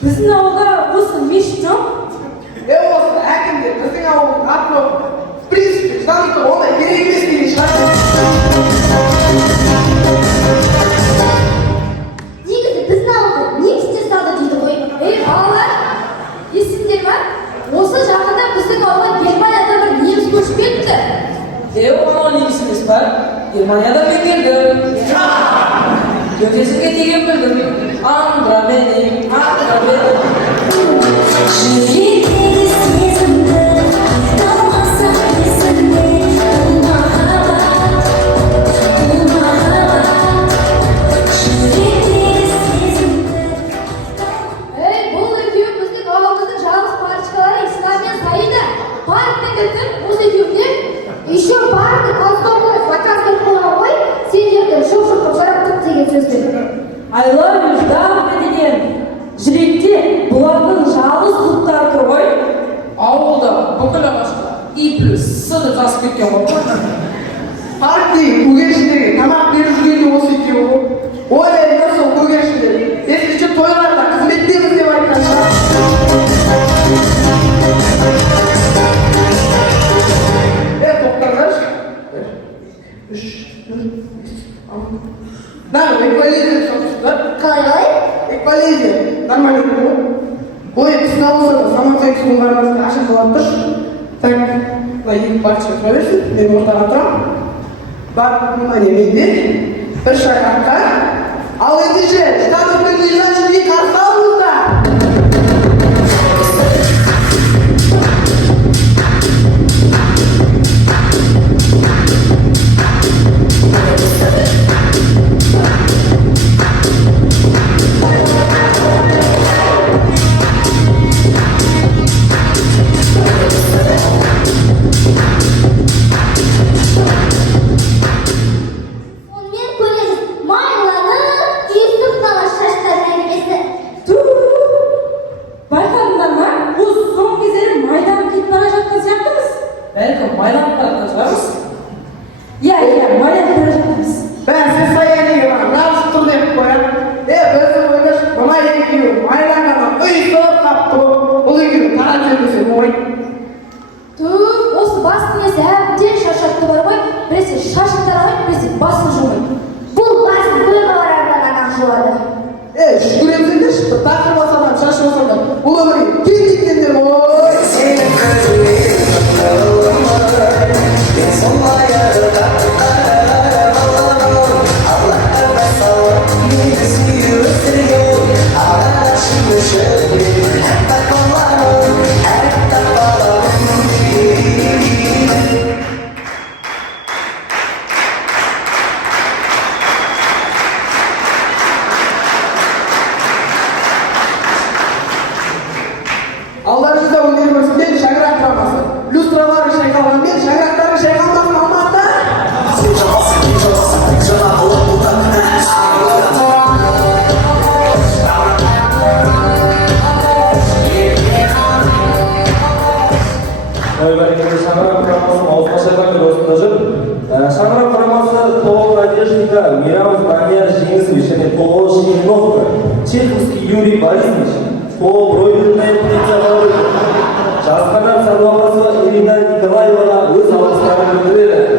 Біздің ауылда осы мешіт жоқ? Осы әкімдер біздің ауылдың атын в принципе жданып тұр, ондай керек емес деген шығар. Негізі біздің ауылды немістер салды дейді ғой. Балалар, есіңдер ме? Осы жақында біздің ауылға Германиядан бір неміс көшіп кетті. Оған неміс емес па? Германиядан мен келдім. Көтесізге деген білдім. Андра менің, андра менің. Жүректегі сезімді талмасам есімде, бұл махаббат, жүректегі сезімді. Бұл екеуі біздің ауылымыздың жалғыз парочкалары Ислам мен Саида. Парктен кетіп, осы екеуінде еще парктың алыстауға заказдар қолға қой, сендерді шоқ-шоқып жараттық деген сөзбен. I love you, ждам деген. Жүректе бұлардың жалғыз құлттары тұр ғой. Ауылда бүкіл ағашта И плюс сынып жазып кеткен ғой. Паркте көгершіндегі тамақ беріп жүргенде осы екеуі ғой. Ойлаймын сол көгершіндер. Еске тойларда қызметтеміз деп айтқан шығар. Тоқтаңдаршы. 3, 4, 5, 6. Да, эквализия соғысыздар. Қалай? Эквализия. Нормально ғой. Ой, кісін алса да самотек сұлғарымызды ашық қалап тұршы. Так, мына екі парча қойырсын. Мен ортаға тұрам. Бар, внимание, менде. Бір шаг артқа. Ал ендеше, штабының лежачыны қарсы алыңыздар. Сонымен көресіз, майланып, есіп қала шаштар әңгімесі. Байқадыңдар ма? Осы соңғы кездері майданып кетіп бара жатқан сияқтымыз. Бәлкім майланып бара жатқан шығармыз? Иә, майланып бара жатырмыз. Бәсі саяниге бар, нағыз тұр деп қояды. Біздің ойдаш, мына екеуі майланғаннан ұйықтап қапты ғой. Бұл екеуі тарап жүрмесе ой. Осы бастың есі әбден шаршатты бар ғой, біресе шашын тарамайды, біресе басын жумайды. Бұл басын көлі барардан ағам жуады. Жүгіремсіңдерші, тақыр басаман, шашы басаман. Бұл өмірге кең кеткендер ғой. Алдарыңызда университет шаңырақ драмасы. Люстралары шайқалғанмен, шаңырақтары шайқалмасын алматыда. Шаңырақ құрамасы ауызға шайқалды осында жүр. Шаңырақ құрамасы Толық Надеждика, Мирам Здания Жеңісович және Толық Жириновка, Чеховский Юрий Борисович, Толық Ройбельная Жазғандар Сарлауғасы Ирина Николаеваға өз алғыстарын білдіреді.